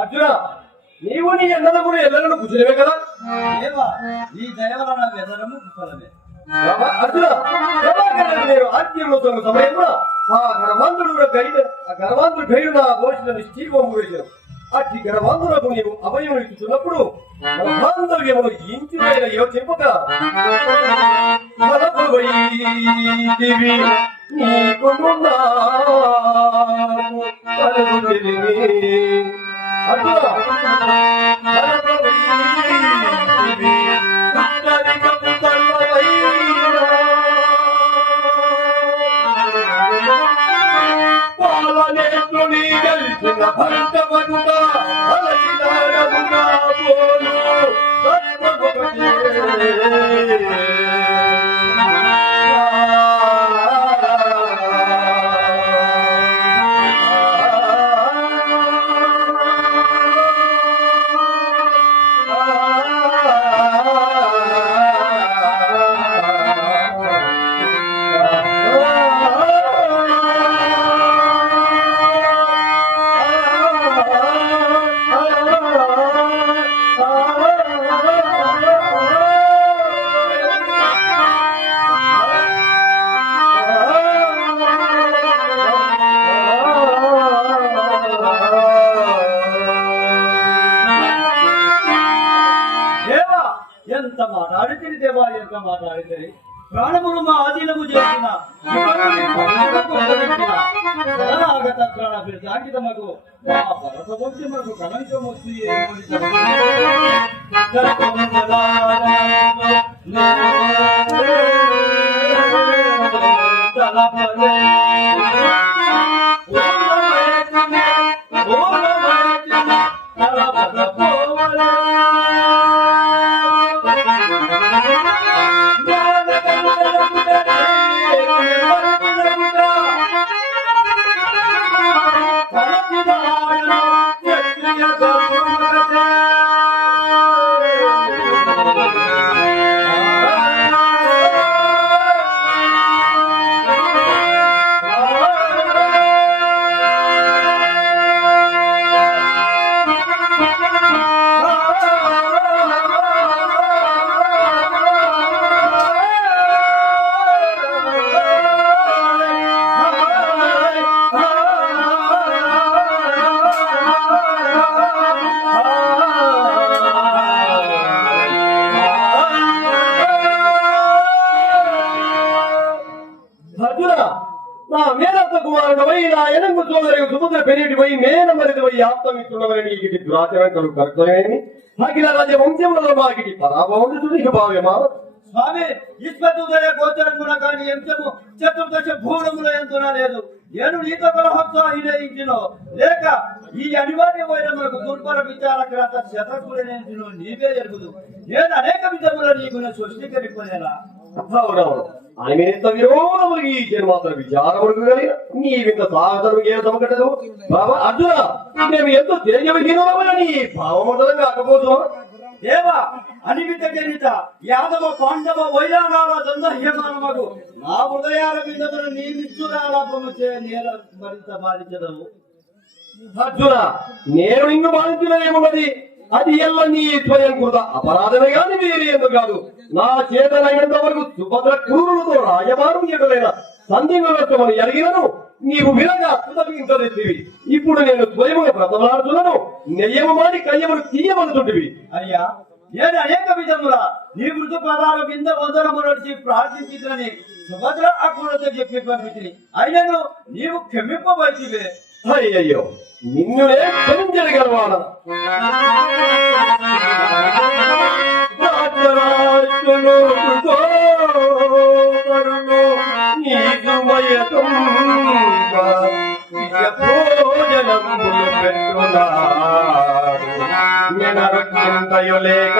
అర్జున, నీవు నీ అన్నదమ్ముడు ఎల్లరను కుశలమే కదా? ఈ దయవల నా ఎదరము కుశలమే. అర్జున, నేను ఆత్మీయంలో సమయంలో ఆ గణవంతుడు గైడు నా దోషులను శ్రీకోము వేశాను. అట్టి గణవంతులకు నీవు అభయం ఇస్తున్నప్పుడు బాంధవ్యములు ఇంటిపైన యోచింపక ఎంత మాట్లాడితే దేవా, ఎంత మాట్లాడితే ప్రాణములు మా ఆధీనము చేసిన సాంకితమకు మా భరత వంశములకు కలంకము నా మేనత్త కుమారుడవై నా ఎనంగు సోదరి సుముద్ర పెరిటిపై మేనమరిదివై ఆత్మమిత్రుడవని ఇటు దురాచరణలు కర్తవ్యని అఖిల రాజ్య వంశములలో మాకిటి పరాభవముడు భావ్యమా? స్వామి, ఈశ్వరుదయ గోచరం కూడా కానీ ఎంతము చతుర్దశ భూముల ఎంతునా లేదు. నేను నీతో కలహంతో ఇదే ఇంటినో లేక ఈ అనివార్యమైన మనకు దుర్భర విచారక్రాత శతకుడనేంటినో నీవే ఎరుగుదు. నేను అనేక విధముల నీకు సృష్టికరిపోయేలా. అవునవును, ఆయన విరోధములు ఈ జన్మాత్ర విచారములకు కలిగిన నీవింత సాహసము ఏదమకటదు. బాబా అర్జున, మేము ఎంతో తేజవిహీనమని భావమండలం కాకపోతున్నాం. దేవా, అనిమిత జనిత యాదవ పాండవ వైరాణాల దందహ్యమానమగు నా హృదయాల మీద నీ నిష్ఠురాలాపము చే నేల మరింత బాధించదవు. అర్జున, నేను నిన్ను బాధించలేమున్నది అది ఎల్ల నీ స్వయం కృత అపరాధమే కాని వేరే ఎందుకు కాదు. నా చేతనైనంత వరకు సుభద్ర క్రూరులతో రాయబారం చేయడలేన సంధిమని ఎరిగినను నీవు వినగా కృతజ్ఞతవి. ఇప్పుడు నేను స్వయముగా బ్రతమాడుతున్నాను, నెయ్యమాని కయ్యమును తీయమనుతుంటివి. అయ్యా, నేను అనేక విధములా నీ మృదు పదాల కింద వందనము నడిచి ప్రార్థించిందని సుభద్ర అక్కులతో చెప్పి పంపించింది. అయినను నీవు క్షమింపవలసివే. అయ్యయ్యో, నిన్నునే క్షమించగలవాడా? లేక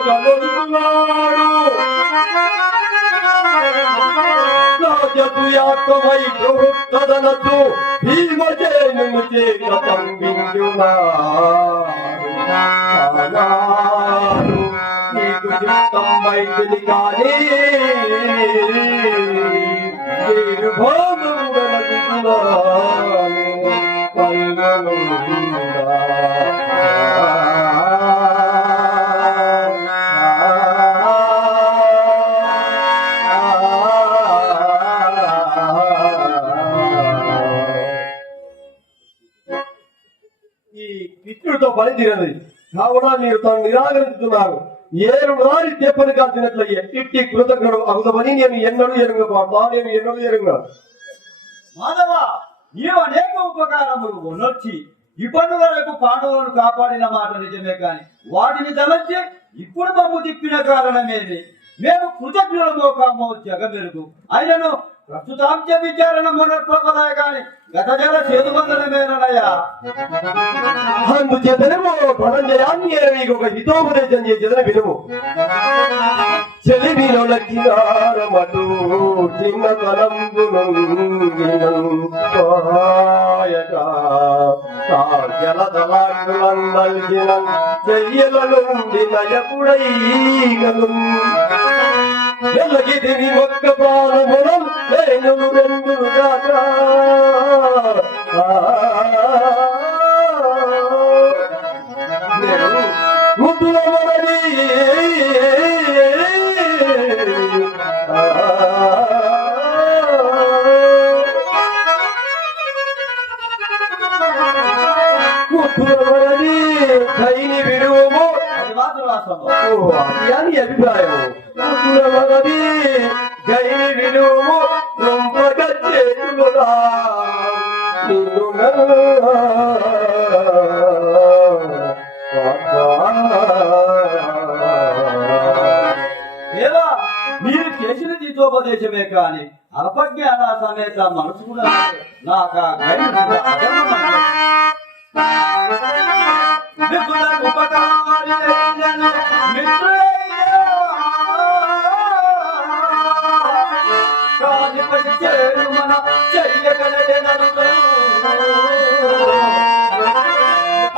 కలుగుతున్నాడు రాజసుయాత్మై ప్రవృత్తదనసు భీమసేనుని చేత పంపించున్నాడు నీకు యుక్తమైతిని కానీ నేను భాగముగలుగుతున్నాను ఈ కృష్ణుడితో పనితీరది కావున మీరు తను నిరాకరిస్తున్నారు ఏడు నారి తెప్పని కాల్చినట్లయ్యే ఇట్టి కృతజ్ఞుడు అవుతామని నేను ఎన్నడూ ఎరుగబడతా నేను ఎన్నడూ ఎరుగా మాధవ నీవు అనేక ఉపకారములు ఉన్నొచ్చి ఇప్పటి వరకు పాండవులను కాపాడిన మాట నిజమే కాని వాటిని తలచి ఇప్పుడు మమ్ము తిప్పిన కారణమేది మేము కృతజ్ఞులమో కామో జగమెరుగు అయినను ప్రస్తుతాంత్య విచారణ మొదట్లే కాని గత జల చేతుబంధనమేనయ్యా అందుచేతనేమో ధనంజయాన్ని మీకు ఒక హితోపదేశం చేసేదని వినుము చెలిమిలో లక్కినారమటు చిన్న తలంబులందల్చిన చెయ్యల నుండి నయపుడైగలు ఎల్లగిదిని ఒక్క ప్రాణములం నేను రెండుగాక ముద్దులమని ముద్దులమని కైని విడువము అది మాతృవాసము అని అభిప్రాయము ముద్దులమని కైని విడువము రొంపగ చేతులురా నిన్ను దేవా మీరు చేసిన జీతోపదేశమే కాని అల్పజ్ఞాన సమేత మనసు కూడా నాకు ఆ గైడ్ కూడా అధర్మమంటే. మిత్రులకు ఉపకారియైనను మిత్రులయ్యా. కాని పని చేరు మన చెయ్యగలడెనరుగో.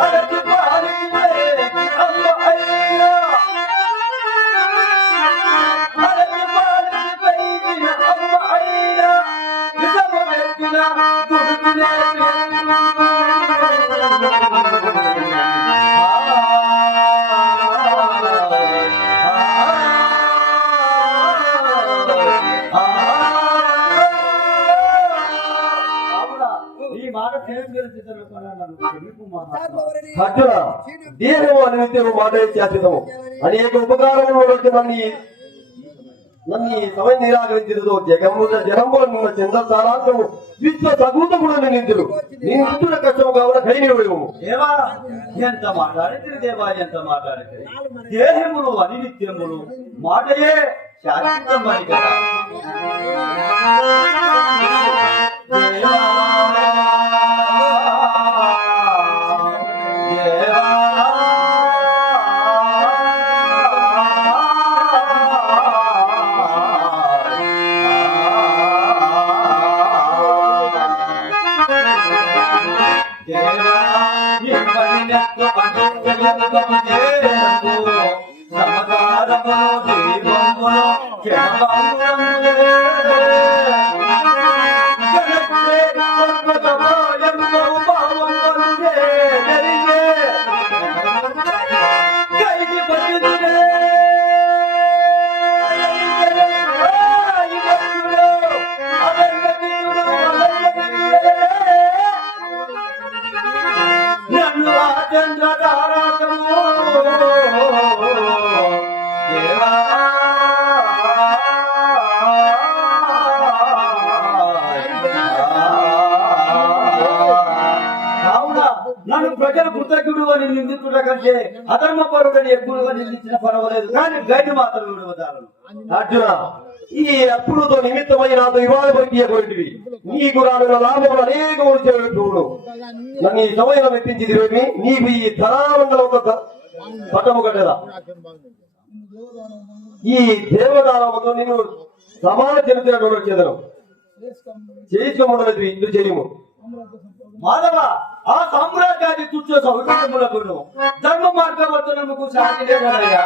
అరటి పాలికిలే అమ్మ అయ్యా. అరటి పాలికిపైన అమ్మ అయ్యా. విషమమెత్తిన గుడుకునే ఈ మాట అర్జున దేహము అనిత్యము మాట శాశ్వతము అనేక ఉపకారములు వచ్చి నన్ను ఈ సమయం నిరాకరించదు జగముల జనముల చంద్ర సారాంతము విశ్వ సగూతముడు నిందుడు నీ నిందుల కష్టము కావున కైనివ్వము దేవా ఎంత మాట్లాడితే దేవా ఎంత మాట్లాడితే దేహములు అనిత్యములు మాటయే శాశ్వతమని కదా దేవా దేవా నన్ను రాజేంద్ర తారకము దేవా కావున నన్ను ప్రజలు కృతజ్ఞుడు అని నిందితుల కంటే అధర్మపరుడని ఎక్కువగా నిందించిన పర్వాలేదు కానీ గైడ్ మాత్రం విడవదాలను అర్జున ఈ అప్పుడుతో నిమిత్తమై నాతో ఇవాళ పలికియటువంటివి నీకు రానున్న లాభములు అనేకములు చేరుడు నన్ను ఈ సమయం ఎత్తించి నీవు ఈ ధనామండలం పట్టము కట్టదా ఈ దేవదానముతో నిన్ను సమాన చెందుతున్నటువంటి చేదను చేసుకోమన్నది ఇల్లు చేయము. మాధవ ఆ సామ్రాజ్యాన్ని తుచ్చ సౌకర్యములకు ధర్మ మార్గవర్తనముకు శాంతి లేదనయ్యా.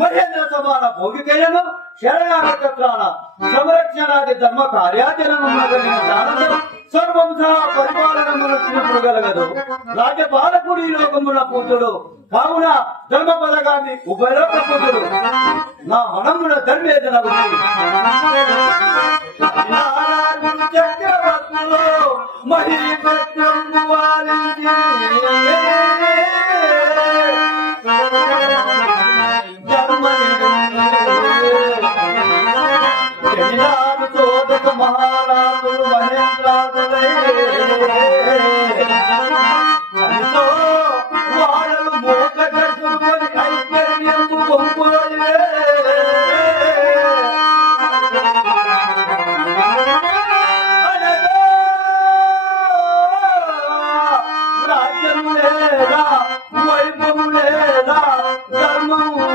మహేంద్ర సమాన భౌతికలను శరణాగత ప్రాణ సంరక్షణాది ధర్మ కార్యాచరణ సర్వంశ పరిపాలనమును తినగలగదు. రాజ్యపాలకుడు ఈ లోకమున పూతుడు కావున ధర్మ పథకాన్ని ఉపయోగ పూతుడు నా మనమున ధర్మేదన చక్రవర్తులు మహిళ చోదక మహారాజులు మహేంద్రాదులై వాళ్ళు మూట కట్టుకొని ఐశ్వర్యము పొందులే రాజ్యము లేదా వైభవము లేదా ధర్మము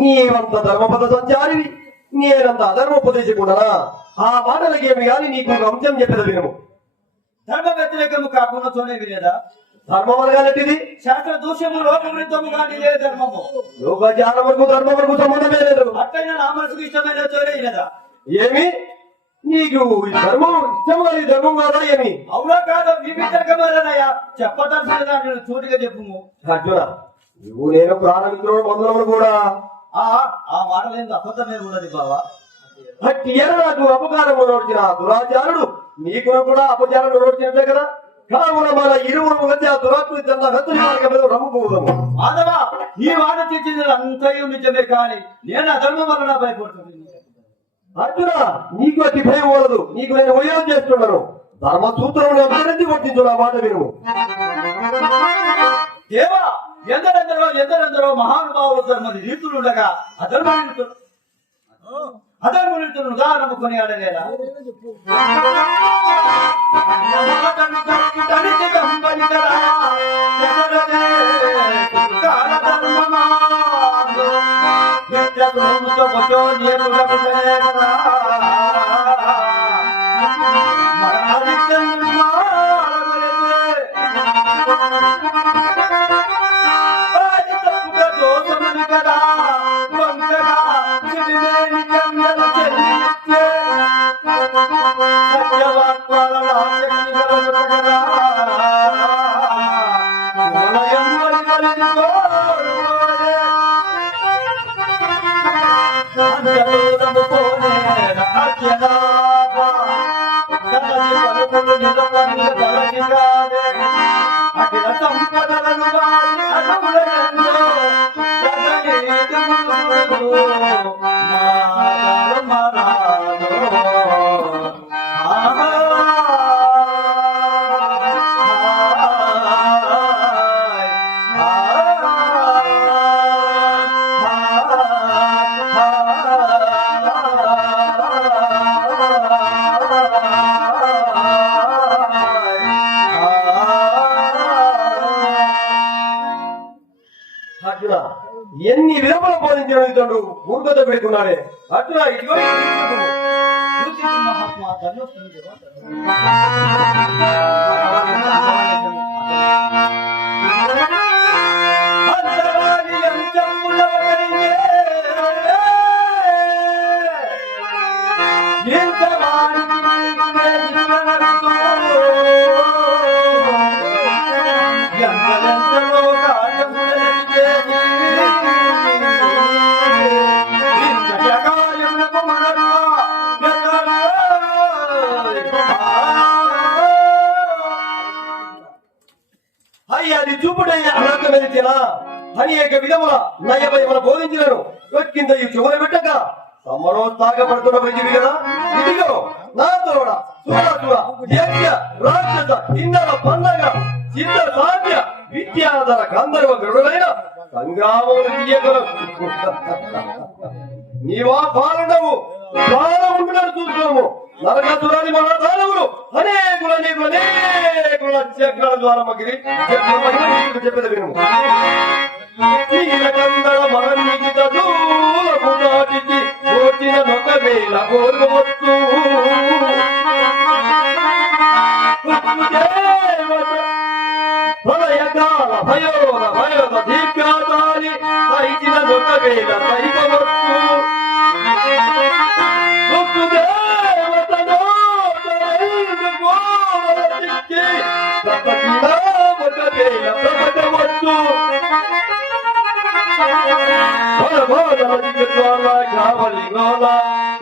నీవంత ధర్మపద సంచారివి, నేనంత అధర్మోపదేశకుండానా? ఆ మాటలకేమి గాని నీకు ఒక అంశం చెప్పేది వినము. ధర్మ వ్యతిరేకము కాకుండా తోనే వినేదా? ధర్మం అనగానట్టిది శాస్త్ర దోషము లోకవృత్తము కానీ లే ధర్మము లోకజ్ఞానం వరకు ధర్మం వరకు సంబంధమే లేదు. అట్లయినా నా మనసుకు ఇష్టమైన తోనే వినేదా? ఏమి నీకు ఈ ధర్మం ఇష్టం కాదు, ఈ ధర్మం కాదా ఏమి? అవునా కాదు విభిన్నకమేనయ్యా. చెప్పదలసిన దాన్ని చూటిగా చెప్పుము. అర్జున, నువ్వు నేను ప్రారంభించిన మందులములు కూడా ఆ మాటలేందు అబద్ధమే ఉన్నది బావా. అట్టి నాకు అపకారం నోడిచిన దురాచారుడు నీకు కూడా అపచారం నోడిచినట్లే కదా. కావున మన ఇరువురు మధ్య దురాత్మ హత్తుని మార్గం మీద రమ్ముకోవడము. మాధవ ఈ మాట తెచ్చింది అంతయు నిజమే కానీ నేను అధర్మం వలన భయపడుతుంది. అర్జున, నీకు అతి భయం వలదు, నీకు నేను ఉపయోగం చేస్తున్నాను. ధర్మ సూత్రమును అనుసరించి వర్తించు నా మాట వినుము. దేవా ఎందరెందరో మహానుభావులు ధర్మ రీతులు ఉండగా అధర్మనులను ఉదాహరణ కొని ఆడలేదా? ఎన్ని విధములు బోధించిన ఇతడు మూర్ఖత పెట్టుకున్నాడే. అట్లా ఇదిగో మహాత్మా అయ్యా అది చూపుడయ్యా అనాథ వెళితేనా అనేక విధముల నయమయముల బోధించినను దొక్కింద ఈ చెవులు పెట్టక సమ్మనోత్సాగపడుతున్న వైద్యుడి కదా. ఇదిగో నా తోడ సురాసుర యజ్ఞ రాక్షస కిన్నర పండగ సిద్ధ సాధ్య విద్యాధర గంధర్వ గరుడైన సంగ్రామములు తీయగలవు. నీవా బాలుడవు బాలముంటున్నాడు చూసుకోము. నరకాసురాది మహాదానవులు అనేకుల చక్రాల ద్వారా మగిరి చెప్పేది విను. నీలకందర మరణిత దూలము నాటికి కోచిన నొకవేళ కోరువచ్చు. ప్రళయకాల భయోద దీర్ఘాదాలి సైచిన నొకవేళ సైపవచ్చు.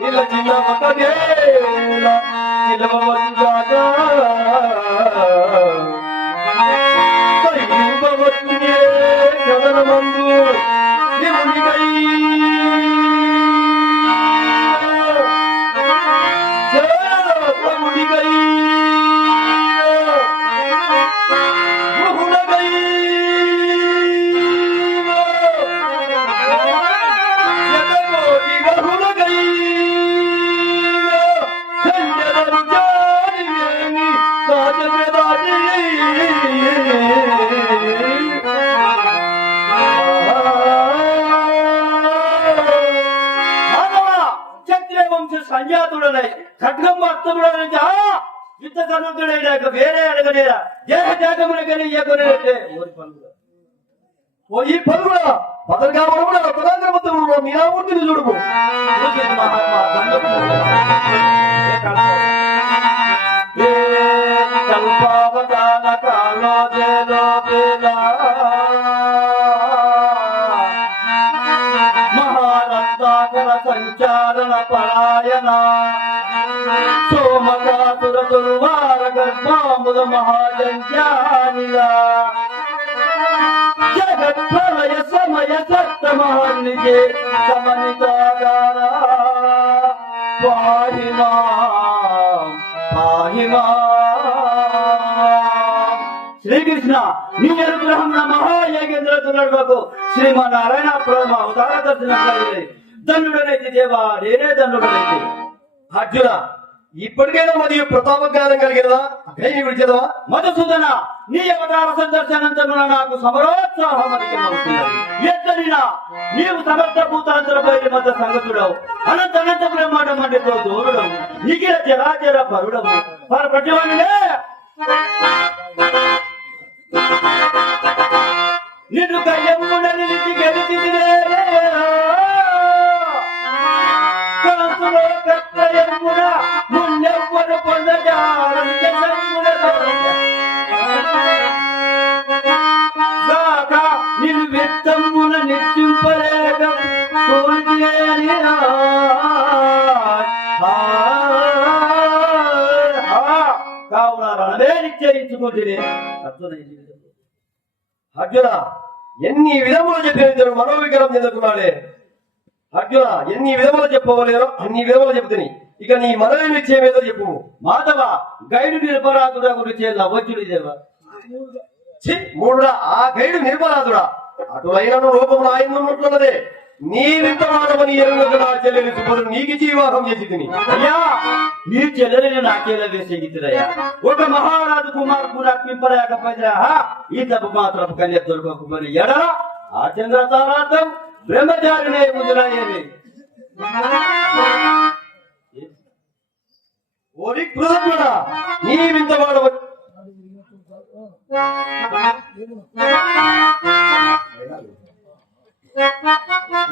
ఇలా చిన్న ఒక కథనమందు సంజాతుడనై ఖడ్గం అర్థముడని యుద్ధ సన్నుద్ధుడైనాక వేరే అడగనేరా దేహ త్యాగమునకని ఇయ్యకొనేటే ఓ ఈ పలుగుడ పదర్గా మనముడ పదాగ్రమత్తుడు మీనామూర్తిని చూడుము. మహాత్మా కల్పావదాన మహారత్నాకర సంచారణ పరాయణ సోమకాసుర దుర్వార గర్భాముద మహాజంజానిలా జగత్ప్రలయ సమయ సప్తమహర్నిజే సమనితాగార పాహిమా పాహిమా. శ్రీకృష్ణ నీ అనుగ్రహం నా మహాయోగేంద్ర దుర్గకు శ్రీమన్నారాయణ ప్రేమ అవతార దర్శనం కలిగింది. దండుడనైతే దేవా నేనే దండుడనైతే. అర్జున ఇప్పటికైనా మరియు ప్రతాప జ్ఞానం కలిగినదా భేమి విడిచేదవా? మధుసూదన నీ అవతార సందర్శనంతమున నాకు సమరోత్సాహం అధికమవుతున్నది. ఎద్దరినా నీవు సమర్థ భూతాంతర బయలు మధ్య సంగతుడవు అనంత బ్రహ్మాండ మండితో దూరుడవు నిఖిల జరాజర పరుడవు పర ప్రజవనులే నిన్ను కయ్యమ్మున నిలిచి గెలిచిదిలే కాంతులో కత్తయమ్మున మున్నెవ్వరు పొందజారంజమ్మున దాకా నిన్ను విత్తమ్మున నిశ్చింపలేక కోరిని కావున రణమే నిశ్చయించుకుంటే అర్థమైంది. అర్జున ఎన్ని విధములు చెప్పిన మనోవిగ్రహం చెందుకున్నాడే. అర్జున ఎన్ని విధములు చెప్పవలేనో అన్ని విధములు చెబుతుని ఇక నీ మనవి నిశ్చయమేదో చెప్పు. మాధవ గైడు నిరపరాధుడా గురించి నవ్వొచ్చుడు దేవ. మూడుడా ఆ గైడు నిరపరాధుడా అటులైన రూపంలో ఆయన ఉన్నట్లున్నదే. నీవింత మానవని ఎరుగక నా చెల్లెలి సుభద్ర నీకిచ్చి వివాహం చేసి తిని. అయ్యా నీ చెల్లెలని నాకేలా వేసేగిద్దరయ్యా. ఒక మహారాజు కుమార్తె రప్పింపలేకపోయినా ఈ తప్పు మాత్రం కన్య దొరకకపోయి ఎడల ఆ చంద్రతారార్థం బ్రహ్మచారినే ముదురయ్యేది. ఓరి కృతజ్ఞుడా నీవింత మానవ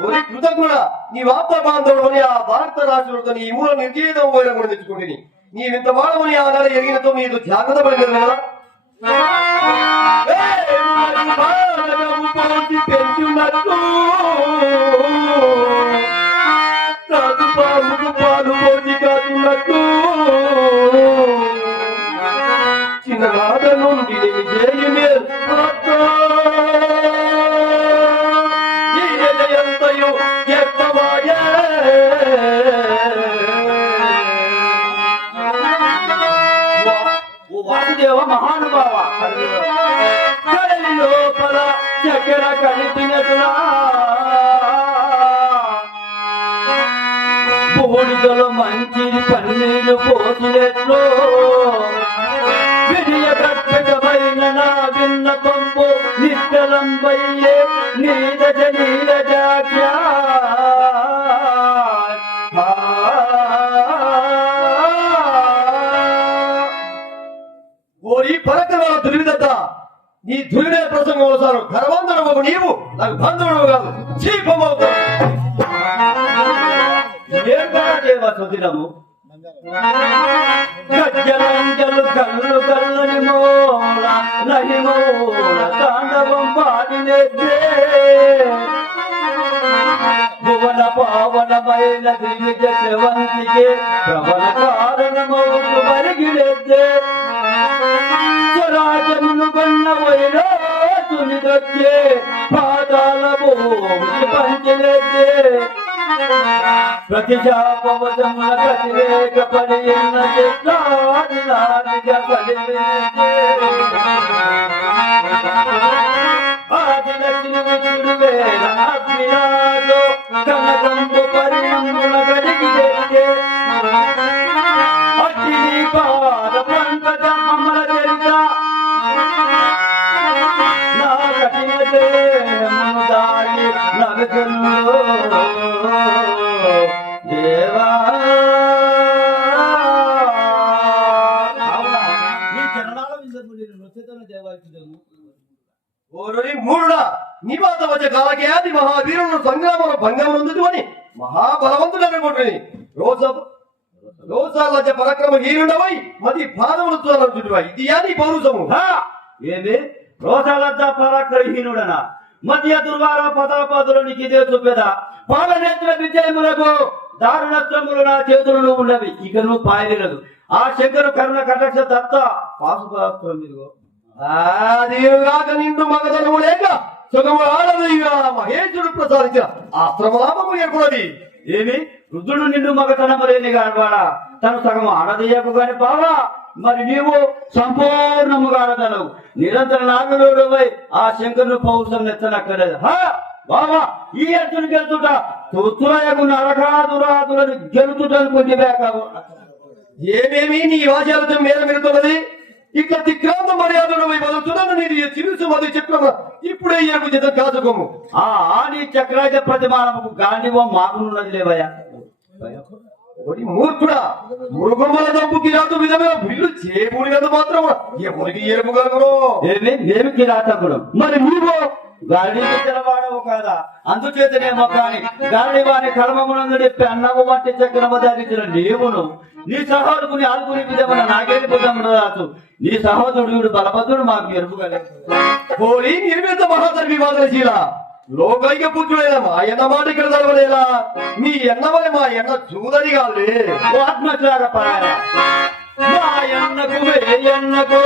ఓరి కృతజ్ఞుడా నీ వార్త బాంధవుడు ఆ భారత రాష్ట్రులతో నీ మూల నిర్జీతం పోయిన కూడా తెచ్చుకుంటుని నీవింత మానవుని ఆ నెల ఎరిగినతో మీరు జాగ్రత్త పడినది కదా. పెంచున్నట్టు పాలు పోటీ కాకున్నట్టు చిన్ననాట నుండి విజయ దేవ మహానుభావ కడలి లోపల చక్కెర కలిపినట్లా బూడిదలో మంచి పన్నీరు పోసినట్లు విజయ కట్టమైన నా విన్నపంపు నిత్యలంబయ్యే నీరజ నీరజాఖ్యా ఓరి పరక్రమ దుర్విధత నీ దుర్వినే ప్రసంగం వస్తారు గర్వంతుడు నీవు నాకు బంధువుడు కాదు చీపమవుతావు దేవ సుదినము గజ్జలంజలు కళ్ళు కళ్ళని మోళ నహి మోళ తాండవం పాడినదే భువన పావనమైన దివిజ శ్రవంతికి ప్రబల కారణమవుతు మరిగిలెద్దే స్వరాజమును కొన్న వైరాతుని దొక్కే పాతాల భూమికి పంచిలెద్దే ప్రతిశాపవశముల ప్రతివేక పడి ఎన్న చెట్లాదిగా పలివెద్దే ఆది లక్ష్మి విష్ణుడు వేల అగ్నిరాజు కనకంబు పరిణముల గడిగిలెద్దే అగ్ని పాద పంకజ అమర చరిత నా కఠిన దేహమును దాడి నగతుల్లో దేవా ఈ చరణాల విందము నేను నృత్యతన దేవాల్సిందేమో ఓరి మూడుడా నివాత వచ్చే కాలకేయాది మహావీరులను సంగ్రామంలో భంగముందు అని మహాబలవంతుడు అనుకుంటుని రోజాల పరాక్రమ హీనుడవై మది పాదములు ఇది అని పౌరుషము ఏమి రోషాలజ్జ పరాక్రమహీనుడనా మధ్య దుర్వార పదాపాదులనికి ఇదే చూపేదా పాలనేత్ర విజయములకు దారుణత్వములు నా చేతులలో ఉన్నవి ఇక నువ్వు పాయలేదు ఆ శంకరు కరుణ కటాక్ష దత్త పాశుపాస్త్రం ఇదిగో ఆదిగాక నిండు మగదనము లేక సుఖము ఆడదయ్యా మహేశ్వరుడు ప్రసాదించిన ఆశ్రమలాభము ఏర్పడది ఏమి వృద్ధుడు నిండు మగతనము లేని గాడవాడా తను సగము ఆడదయ్యకు గాని బావా మరి నీవు సంపూర్ణముగా ఆడదనవు నిరంతర నాగలోడువై ఆ శంకరుని పౌరుషం ఎత్తనక్కర్లేదు బావా ఈ ఎత్తును గెలుతుట తుతులయకు నరకాదురాదులను గెలుతుటను పొందివేకావు ఏమేమి నీ వాచాలతో మేర మెరుతున్నది ఇక తిక్రాంత మర్యాదలు బతుకుతున్నాను నీ చిరుసు మధు చక్రమ ఇప్పుడే ఏపు చేత కాచుకోము నీ చక్రాజ ప్రతిమానముకు గాంధీవో మాకున్నది లేవయ్యా మూర్ఖుడా మృగముల దంపుకి రాదు విధమైన బిల్లు చేపూడినంత మాత్రం ఎవరికి ఏలుపుగలరు ఏమి కిరాతకుడు మరి నీవు గాలికి తెలవాడవు కాదా అందుచేతనేమో కాని గాలి వాని కర్మమునందుడి పెన్నము వంటి చక్రము ధరించిన నీవును నీ సహోదరుని ఆల్పుని విధమున నాగేలి బుద్ధముడు రాసు నీ సహోదరుడు బలభద్రుడు మాకు ఎరుపుగలేదు పోలి నిర్మిత మహాధర్మి వాదనశీల లోకైక పుత్రుడైన మా ఎన్న మాట ఇక్కడ చదవలేలా మీ ఎన్నవని మా ఎన్న చూదని కాదులే ఆత్మత్యాగ పరాయణ మా ఎన్నకు ఎన్నకు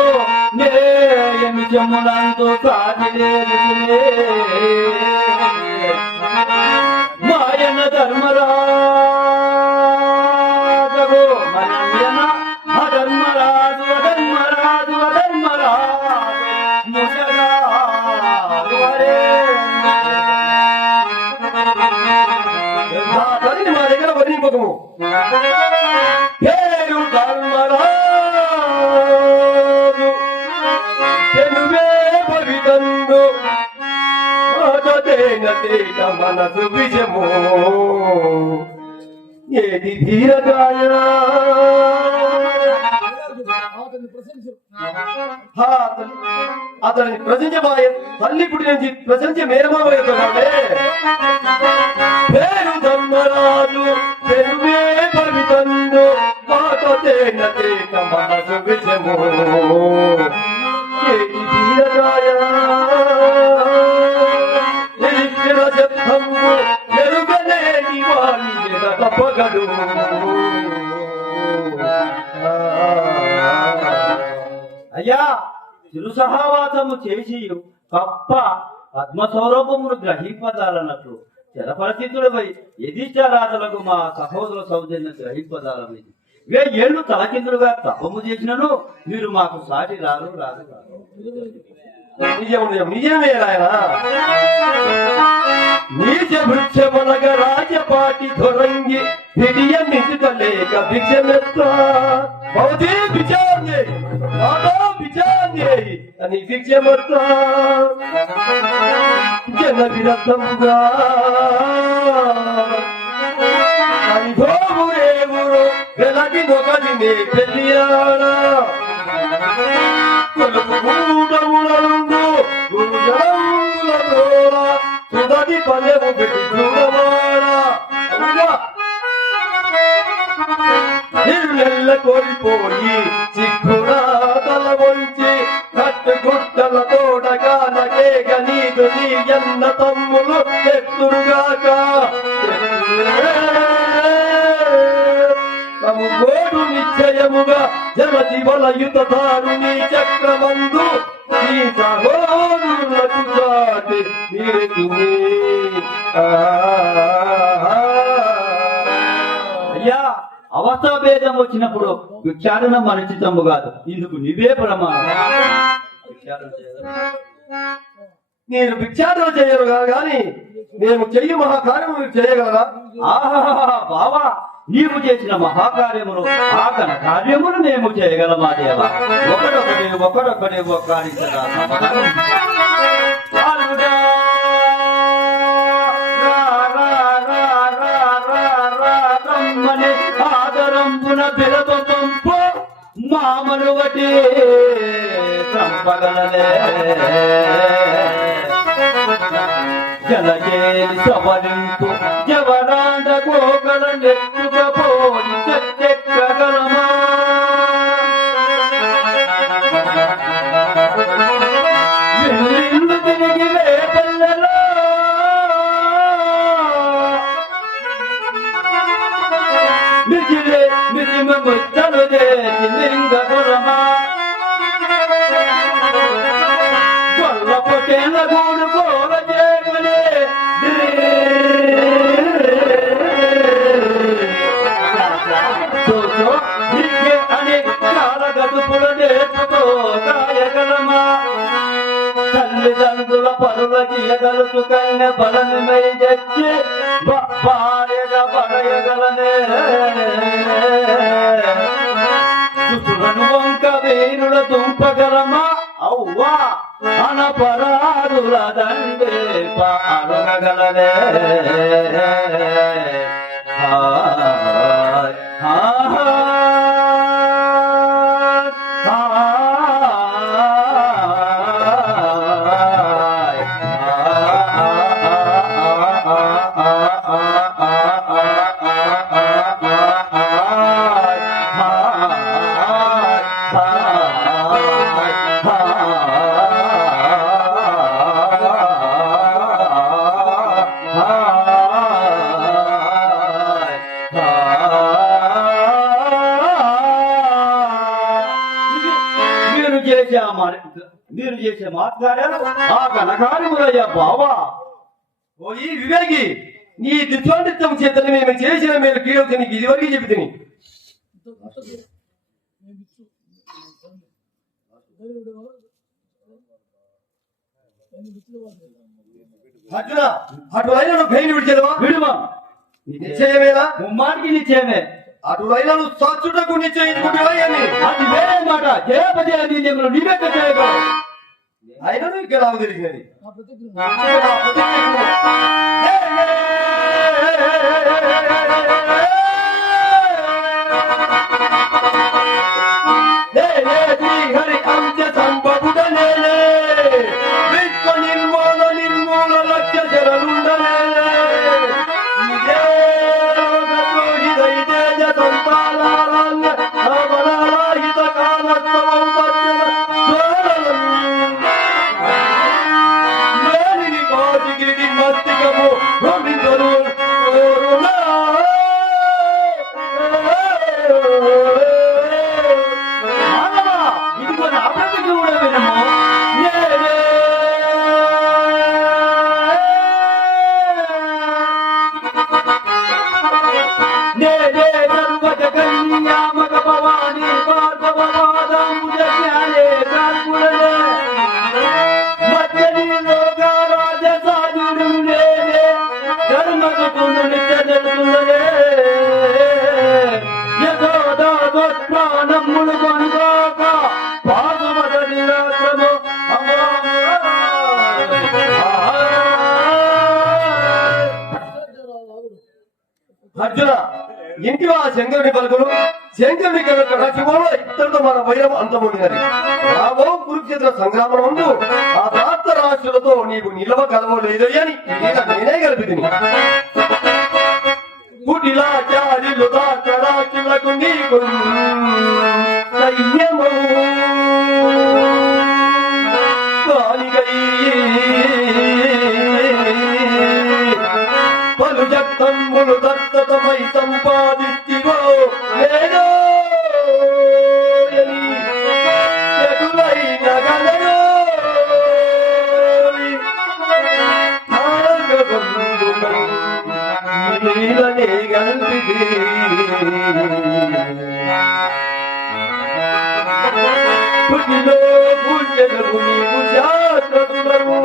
నేయమి చెమ్ములంతో సాగిలే మా ఎన్న ధర్మరాజు మన అధర్మరాజు అధర్మరాజు అధర్మరాజు ముసగాడు మా దగ్గర వర్ణింపకము పేరు ధర్మరాజు తెలుగే భవితందు తేట మనసు విషము ఏది ధీరగాయ అతని ప్రశంసమాయ తల్లి పుట్టి నుంచి ప్రశంస మేరమావయ్యే పేరు ధర్మరాజు పెరుగే భవితందు మాట తేట మనసు విషము ఏది ధీరగాయ ఎరుగలేని వాణి తప్పగడు అయ్యా తిరుసహావాసము చేసి కప్ప పద్మస్వరూపమును గ్రహింపదాలన్నట్లు జల పరిస్థితులపై యధిష్ఠరాజులకు మా సహోదర సౌజన్యం గ్రహింపదాలమైంది ఏళ్ళు తలకిందులుగా తపము చేసినను మీరు మాకు సాటి రారు రారు రారు. నిజం నిజం నిజమే నాయన. నీచ వృక్షమనగ రాజపాటి ధొరంగి హిడియ మించుటలేక భిక్షమెత్త భవతి భిక్షాన్యే మాతా భిక్షాన్యే అని భిక్షమెత్త జన విరతంగా అనుభవమురేమురు వెలగి నొకలినే పెళ్ళియాడ కొలుపు కూడములందు గురుజనముల దోర సుదటి పదము పెట్టి చూడవాడ నిర్నెల్ల కోల్పోయి చిక్కుడా తల వంచి కట్టుగుట్టల తోడగానకేగ నీదు నీ ఎన్న తమ్ములు ఎత్తురుగాక తము గోడు నిశ్చయముగా జలతి వలయుత దారుని చక్రమందు ఈ సహోదరులకు చాటి మీరెతుని. అయ్యా అవస్థాభేదం వచ్చినప్పుడు భిక్షాటనం అనుచితము కాదు, ఇందుకు నీవే ప్రమాణం. భిక్షాటన చేయదు. మీరు భిక్షాటన చేయరు గాని మేము చెయ్యి మహాకార్యము మీరు చేయగలరా? ఆహా బావా, నీవు చేసిన మహాకార్యములు ఆ ఘన కార్యములు మేము చేయగలమా దేవా? ఒకడొకడే ఒక్కడించరా ఆదరంబున బిరబంపు మామను వటి సంపగలలే జలజేరి సవరింపు జవరాండ గోగల నెత్తుకపోయి చెట్టెక్కగలమా? ఇల్లు తిరిగి వేపల్లెలో మిజిలే మిజిమ ముత్తలు చేసి లింగపురమా కొల్ల పొటేల గూడు కోల చేకులే అని కాల గదుపుల నేర్పుతో కాయగలమా? తల్లిదండ్రుల పరుల గీయగలుసు కన్న బలనిమై తెచ్చి భార్యగా పడయగలనే చుసులను వంక వీరుల తుంపగలమా? అవ్వా అనపరాదుల దండే పాడగలనే. మీరు చేసే మాట్లాడారు ఆ ఘనకార్యములయ్యా బావా. ఓ ఈ వివేకి, నీ దిత్వాండిత్వం చేతని మేము చేసిన మీరు కీడవుతుంది నీకు ఇదివరకు చెబుతుంది. అర్జున అటువైన భైని విడిచేదవా? విడుమా నిశ్చయమేనా? ముమ్మాటికి నిశ్చయమే. అటువైన సాక్షుటకు నిశ్చయించుకుంటున్నా అది వేరే మాట. జయపతి అని నీవే చేయగలవు. అయినను ఇక్కడ నాకు తెలిసినది. హరి అంత్య సంపదనే విశ్వ నిర్మూల లక్ష్య జరనుండనే ఇదిగో నా मुझे कालपुड़ले मध्यनी लोका राज साजुडुले धर्मक तुंड नित्य जगुले यशोदा गोत्रानमुल गणगाक भागवत निराश्रम అర్జున ఇంటివా శంకరుని పలుకులు శంకరుని శివంలో ఇద్దరితో మన వైరం అంతముడినది రాబో కురుక్షేత్ర సంగ్రామం ముందు ఆ ప్రాప్త రాష్ట్రులతో నీకు నిలవ కలవో లేదో అని నేనే కలిపిదిని కుటిలాచార్యులు రాష్ట్రులకు నీకు సైన్యము పలు జక్తమ్ములు దత్తమై సంపాదిస్తివో లేదో ఎదురైన గలయో నీలనే గల్పిది పుటిలో పూజలకు నీకు శాస్త్రములము